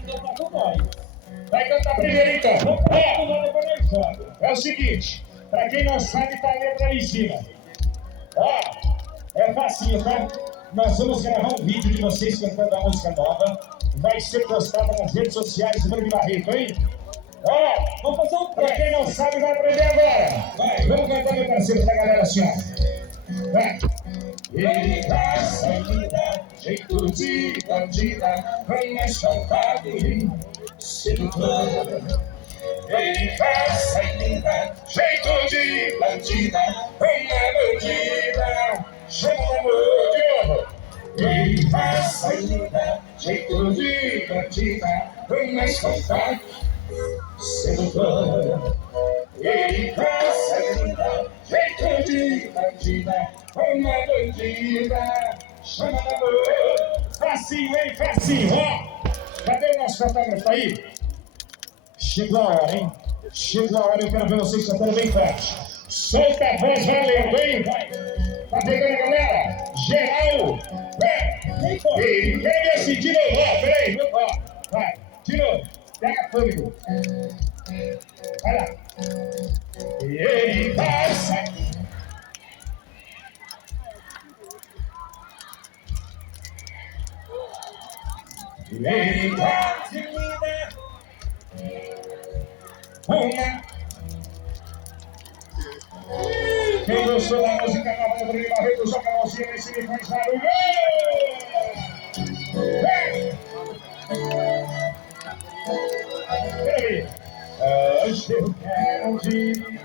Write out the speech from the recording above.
tem que cantar com nós. Vai cantar primeiro então. É o seguinte, pra quem não sabe, tá a letra ali em cima. Ó, é facinho, tá? Nós vamos gravar um vídeo de vocês cantando a música nova. Vai ser postado nas redes sociais do Bruno Barreto, hein? Ó, Vamos fazer um pra quem não sabe, vai aprender agora. Vai, vamos cantar, meu parceiro, pra galera assim, ó. Vai. Ele raça linda, jeito de bandida, vem mais saltado e sedutor. Ele raça linda, jeito de bandida, vem na bandida, chama o amor de novo. Ele raça linda, jeito de bandida, vem mais saltado sedutor. Ele raça linda, jeito de bandida, uma bandida, chama de amor. Facinho, hein? Facinho, ó. Cadê o nosso fotógrafo aí? Chegou a hora, hein? Chegou a hora, eu quero ver vocês cantando bem forte. Solta a voz valendo, hein? Vai. Tá pegando a galera? Geral. Vai. E quem decidir, não vai. Peraí, ó. Vai. De novo. Pega fôlego. Vai lá. E ele passa. E ele passa. Uma. Quem gostou da música nova do Bruno Barreto, joga a mãozinha nesse e faz barulho. Peraí. Hoje eu quero ouvir